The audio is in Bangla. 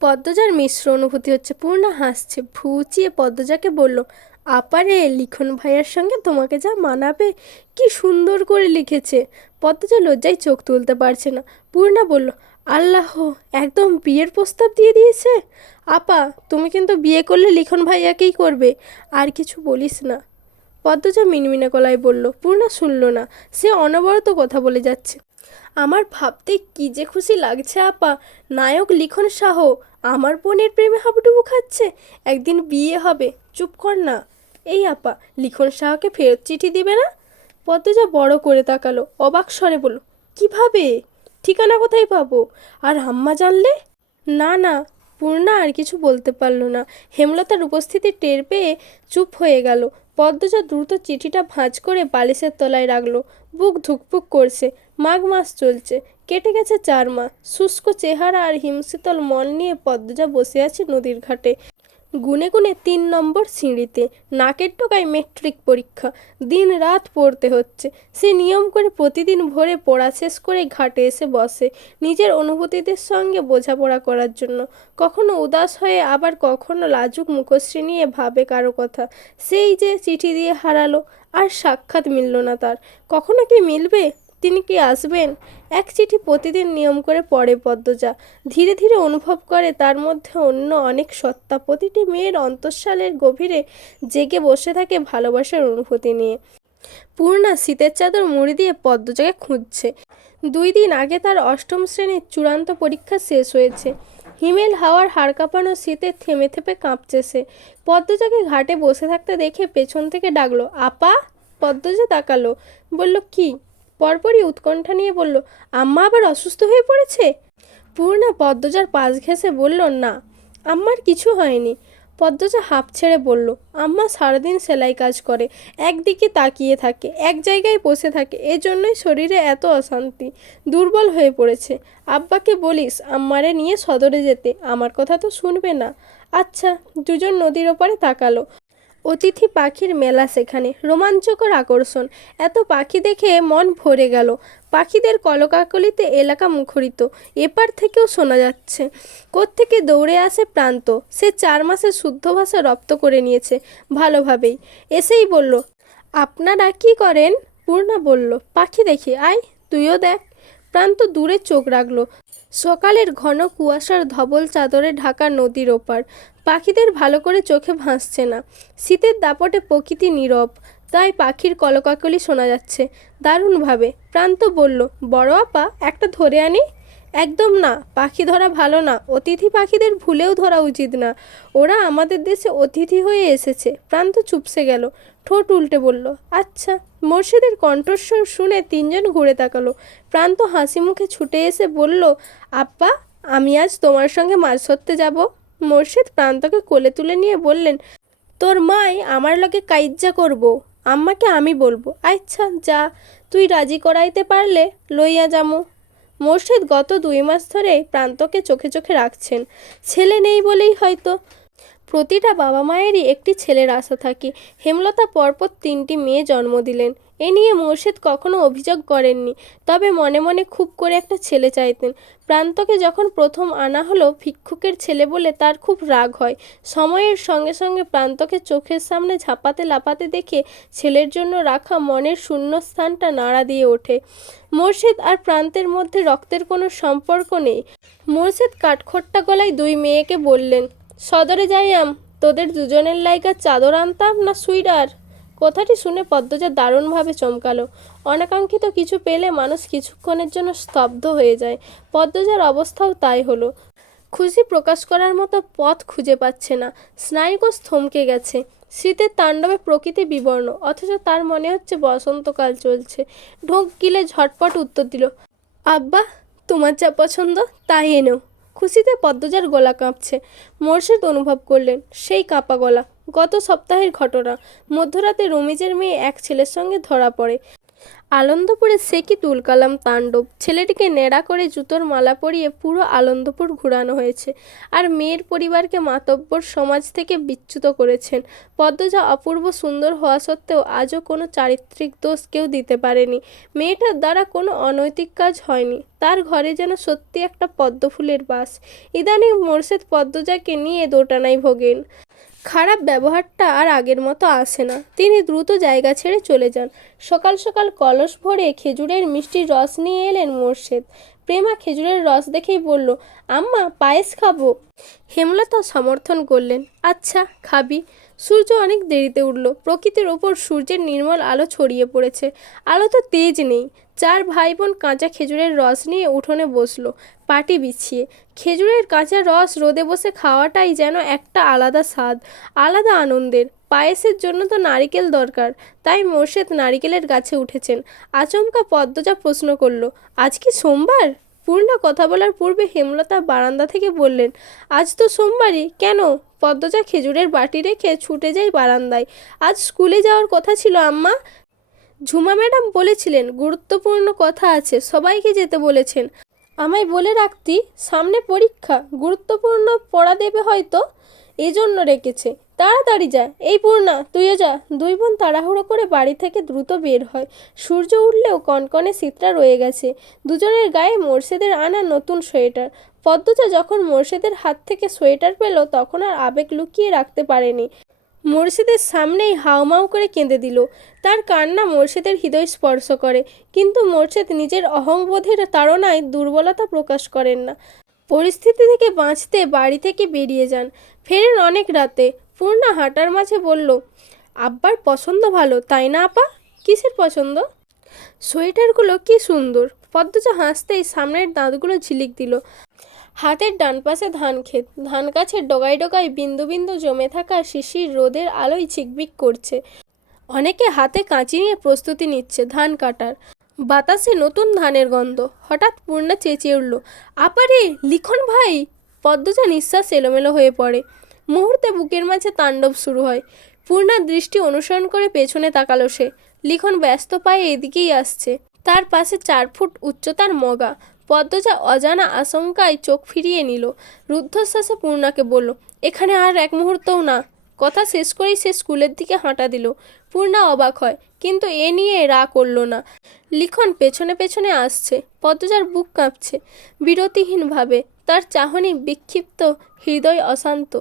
পদ্মজার মিশ্র অনুভূতি হচ্ছে। পূর্ণা হাসছে, ভ্রুচিয়ে পদ্মজাকে বলল, আপারে লিখন ভাইয়ার সঙ্গে তোমাকে যা মানাবে, কি সুন্দর করে লিখেছে। পদ্মজা লজ্জায় চোখ তুলতে পারছে না। পূর্ণা বলল, আল্লাহ, একদম বিয়ের প্রস্তাব দিয়ে দিয়েছে। আপা, তুমি কিন্তু বিয়ে করলে লিখন ভাইয়াকেই করবে, আর কিছু বলিস না। পদ্মজা মিনমিনে গলায় বলল। পূর্ণা শুনল না, সে অনবরত কথা বলে যাচ্ছে। আমার ভাবতে কি যে খুশি লাগছে আপা, নায়ক লিখন শাহ আমার বোনের প্রেমে হাবুডুবু খাচ্ছে। একদিন বিয়ে হবে। চুপ কর না। এই আপা, লিখন শাহকে ফেরত চিঠি দিবে না? পদ্মজা বড় করে তাকালো, অবাক স্বরে বলল, কিভাবে? ঠিকানা কোথায় পাবো? আর আম্মা জানলে? না না। পূর্ণা আর কিছু বলতে পারল না। হেমলতার উপস্থিতি টের পেয়ে চুপ হয়ে গেল। পদ্মজা দ্রুত চিঠিটা ভাঁজ করে বালিশের তলায় রাখলো। বুক ধুকপুক করছে। মাঘ মাস চলছে, কেটে গেছে 4 মাস। শুষ্ক চেহারা আর হিমশীতল মন নিয়ে পদ্মজা বসে আছে নদীর ঘাটে। গুনে গুনে 3 নম্বর সিঁড়িতে। নাকের টোকায় মেট্রিক পরীক্ষা। দিন রাত পড়তে হচ্ছে। সে নিয়ম করে প্রতিদিন ভোরে পড়া শেষ করে ঘাটে এসে বসে, নিজের অনুভূতিদের সঙ্গে বোঝাপড়া করার জন্য। কখনো উদাস হয়ে, আবার কখনো লাজুক মুখশ্রী নিয়ে ভাবে কারো কথা। সেই যে চিঠি দিয়ে হারালো, আর সাক্ষাৎ মিলল না তার। কখনো কি মিলবে? তিনি কি আসবেন? এক চিঠি প্রতিদিন নিয়ম করে পড়ে পদ্মজা। ধীরে ধীরে অনুভব করে তার মধ্যে অন্য অনেক সত্তা প্রতিটি মেয়ের অন্তঃসালের গভীরে জেগে বসে থাকে ভালোবাসার অনুভূতি নিয়ে। পূর্ণা শীতের চাদর মুড়ি দিয়ে পদ্মজাকে খুঁজছে। 2 দিন আগে তার 8ম শ্রেণীর চূড়ান্ত পরীক্ষা শেষ হয়েছে। হিমেল হাওয়ার হাড় কাঁপানো শীতে থেমে থেমে কাঁপছে সে। পদ্মজাকে ঘাটে বসে থাকতে দেখে পেছন থেকে ডাকলো, আপা। পদ্মজা তাকালো, বলল, কি? পরপরই উৎকণ্ঠা নিয়ে বলল, আম্মা আবার অসুস্থ হয়ে পড়েছে? পূর্ণা পদ্মজার পাশ ঘেঁষে বলল, না, আম্মার কিছু হয়নি। পদ্মজা হাঁপ ছেড়ে বলল, আম্মা সারাদিন সেলাই কাজ করে, একদিকে তাকিয়ে থাকে, এক জায়গায় বসে থাকে, এজন্যই শরীরে এত অশান্তি, দুর্বল হয়ে পড়েছে। আব্বাকে বলিস আম্মারে নিয়ে সদরে যেতে, আমার কথা তো শুনবে না। আচ্ছা। দুজন নদীর ওপারে তাকালো। অতিথি পাখির মেলা সেখানে, রোমাঞ্চকর আকর্ষণ। এত পাখি দেখে মন ভরে গেল। পাখিদের কলকাকলিতে এলাকা মুখরিত। এপার থেকেও শোনা যাচ্ছে। কোত্থেকে দৌড়ে আসে প্রান্ত। সে 4 মাসের শুদ্ধ ভাষা রপ্ত করে নিয়েছে ভালোভাবেই। এসেই বলল, আপনারা কি করেন? পূর্ণা বলল, পাখি দেখি, আয় তুইও দেখ। প্রান্ত দূরে চোখ রাখলো। সকালের ঘন কুয়াশার ধবল চাদরে ঢাকা নদীর ওপার। পাখিদের ভালো করে চোখে ভাসছে না। শীতের দাপটে প্রকৃতি নীরব, তাই পাখির কলকাকলি শোনা যাচ্ছে দারুণভাবে। প্রান্ত বলল, বড় আপা, একটা ধরে আনি? একদম না, পাখি ধরা ভালো না। অতিথি পাখিদের ভুলেও ধরা উচিত না। ওরা আমাদের দেশে অতিথি হয়ে এসেছে। প্রান্ত চুপসে গেল, ঠোঁট উল্টে বলল, আচ্ছা। মোর্শেদের কণ্ঠস্বর শুনে 3জন ঘুরে তাকালো। প্রান্ত হাসি মুখে ছুটে এসে বলল, আব্বা, আমি আজ তোমার সঙ্গে মাছ ধরতে যাব। মোর্শেদ প্রান্তকে কোলে তুলে নিয়ে বললেন, তোর মাই আমার লগে কাইজ্জা করব, আম্মাকে আমি বলবো। আচ্ছা যা, তুই রাজি করাইতে পারলে লইয়া যামু। মোর্শেদ গত 2 মাস ধরে প্রান্তকে চোখে চোখে রাখছেন। ছেলে নেই বলেই হয়তো। প্রতিটা বাবা মায়েরই একটি ছেলের আশা থাকে। হেমলতা পরপর 3টি মেয়ে জন্ম দিলেন। এ নিয়ে মোর্শেদ কখনো অভিযোগ করেননি, তবে মনে মনে খুব করে একটা ছেলে চাইতেন। প্রান্তকে যখন প্রথম আনা হলো, ভিক্ষুকের ছেলে বলে তার খুব রাগ হয়। সময়ের সঙ্গে সঙ্গে প্রান্তকে চোখের সামনে ঝাঁপাতে লাপাতে দেখে ছেলের জন্য রাখা মনের শূন্যস্থানটা নাড়া দিয়ে ওঠে। মোর্শেদ আর প্রান্তের মধ্যে রক্তের কোনো সম্পর্ক নেই। মোর্শেদ কাঠখোট্টা গলায় 2 মেয়েকে বললেন, সদরে যাইয়াম, তোদের দুজনের লাইগা চাদর আনতাম না সুইডার? কথাটি শুনে পদ্মজা দারুণভাবে চমকালো। অনাকাঙ্ক্ষিত কিছু পেলে মানুষ কিছুক্ষণের জন্য স্তব্ধ হয়ে যায়। পদ্মজার অবস্থাও তাই হলো। খুশি প্রকাশ করার মতো পথ খুঁজে পাচ্ছে না। স্নায়ুকোষ থমকে গেছে। শীতের তাণ্ডবে প্রকৃতি বিবর্ণ, অথচ তার মনে হচ্ছে বসন্তকাল চলছে। ঢোক গিলে ঝটপট উত্তর দিল, আব্বা, তোমার যা পছন্দ তাই এনেও। খুশিতে পদ্মজার গলা কাঁপছে। মোর্শেদ অনুভব করলেন সেই কাঁপা গলা। গত সপ্তাহের ঘটনা। মধ্যরাতে রমিজের মেয়ে এক ছেলের সঙ্গে ধরা পড়ে। আনন্দপুরে সে কি তুলকালাম তাণ্ডব! ছেলেটিকে ন্যাড়া করে জুতোর মালা পরিয়ে পুরো আনন্দপুর ঘুরানো হয়েছে, আর মেয়ের পরিবারকে মাতব্বর সমাজ থেকে বিচ্যুত করেছেন। পদ্মজা অপূর্ব সুন্দর হওয়া সত্ত্বেও আজও কোনো চারিত্রিক দোষ কেউ দিতে পারেনি। মেয়েটার দ্বারা কোনো অনৈতিক কাজ হয়নি। তার ঘরে যেন সত্যি একটা পদ্মফুলের বাস। ইদানিং মোর্শেদ পদ্মজাকে নিয়ে দোটানায় ভোগেন। খারাপ ব্যবহারটা আর আগের মতো আসে না। তিনি দ্রুত জায়গা ছেড়ে চলে যান। সকাল সকাল কলস ভরে খেজুরের মিষ্টি রস নিয়ে এলেন মোর্শেদ। প্রেমা খেজুরের রস দেখেই বলল, আম্মা, পায়েস খাবো। হেমলতা সমর্থন করলেন, আচ্ছা খাবি। সূর্য অনেক দেরিতে উঠল। প্রকৃতির ওপর সূর্যের নির্মল আলো ছড়িয়ে পড়েছে। আলো তো তেজ নেই। চার ভাই বোন কাঁচা খেজুরের রস নিয়ে উঠোনে বসলো, পাটি বিছিয়ে। খেজুরের কাঁচা রস রোদে বসে খাওয়াটাই যেন একটা আলাদা স্বাদ, আলাদা আনন্দের। পায়েসের জন্য তো নারিকেল দরকার, তাই মোর্শেদ নারিকেলের গাছে উঠেছেন। আচমকা পদ্মজা প্রশ্ন করল, আজ কি সোমবার? পূর্ণা কথা বলার পূর্বে হেমলতা বারান্দা থেকে বললেন, আজ তো সোমবারই, কেন? পদ্মজা খেজুরের বাটি রেখে ছুটে যায় বারান্দায়। আজ স্কুলে যাওয়ার কথা ছিল আম্মা। ঝুমা ম্যাডাম বলেছিলেন গুরুত্বপূর্ণ কথা আছে, সবাইকে যেতে বলেছেন। আমায় বলে রাখতি, সামনে পরীক্ষা, গুরুত্বপূর্ণ পড়া দেবে হয়তো, এজন্য রেখেছে। তাড়াতাড়ি যা। এই পূর্ণা, তুইও যা। দুই বোন তাড়াহুড়ো করে বাড়ি থেকে দ্রুত বের হয়। সূর্য উঠলেও কনকনে শীতটা রয়ে গেছে। দুজনের গায়ে মোর্শেদের আনা নতুন সোয়েটার। পদ্মজা যখন মোর্শেদের হাত থেকে সোয়েটার পেল তখন আর আবেগ লুকিয়ে রাখতে পারেনি। মোর্শেদের সামনেই হাউমাউ করে কেঁদে দিল। তার কান্না মোর্শেদের হৃদয় স্পর্শ করে, কিন্তু মোর্শেদ নিজের অহংবোধের তাড়নায় দুর্বলতা প্রকাশ করেন না। পরিস্থিতি থেকে বাঁচতে বাড়ি থেকে বেরিয়ে যান। ফেরেন অনেক রাতে। পূর্ণা হাঁটার মাঝে বলল, আব্বার পছন্দ ভালো, তাই না আপা? কিসের পছন্দ? সোয়েটারগুলো কি সুন্দর। পদ্মজা হাসতেই সামনের দাঁতগুলো ঝিলিক দিল। হাতের ডান পাশে ধান ক্ষেত, ধান গাছের ডগায় ডগায় বিন্দু বিন্দু জমে থাকা শিশির রোদের আলোয় ঝিকবিক করছে। অনেকে হাতে কাঁচি নিয়ে প্রস্তুতি নিচ্ছে ধান কাটার। বাতাসে নতুন ধানের গন্ধ। হঠাৎ পূর্ণা চেঁচিয়ে উঠল, আপারে, লিখন ভাই! পদ্মজা নিঃশ্বাস এলোমেলো হয়ে পড়ে। মুহূর্তে বুকের মাঝে তাণ্ডব শুরু হয়। পূর্ণার দৃষ্টি অনুসরণ করে পেছনে তাকালো সে। লিখন ব্যস্ত পায়ে এদিকেই আসছে। তার পাশে 4 ফুট উচ্চতার মগা। পদ্মজা অজানা আশঙ্কায় চোখ ফিরিয়ে নিল। রুদ্ধশ্বাসে পূর্ণাকে বলল, এখানে আর এক মুহূর্তও না। কথা শেষ করেই সে স্কুলের দিকে হাঁটা দিল। পূর্ণা অবাক হয়, কিন্তু এ নিয়ে রাগ করল না। লিখন পেছনে পেছনে আসছে। পদ্মজার বুক কাঁপছে বিরতিহীনভাবে। তার চাহনি বিক্ষিপ্ত, হৃদয় অশান্ত।